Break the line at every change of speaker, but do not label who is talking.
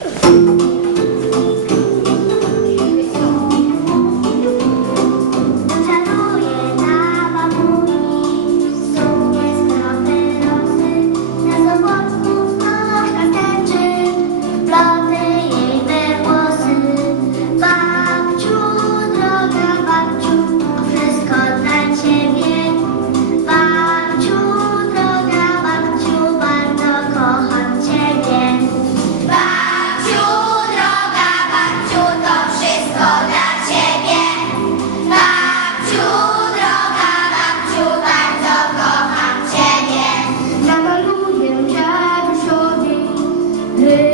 Czaruje
Hey.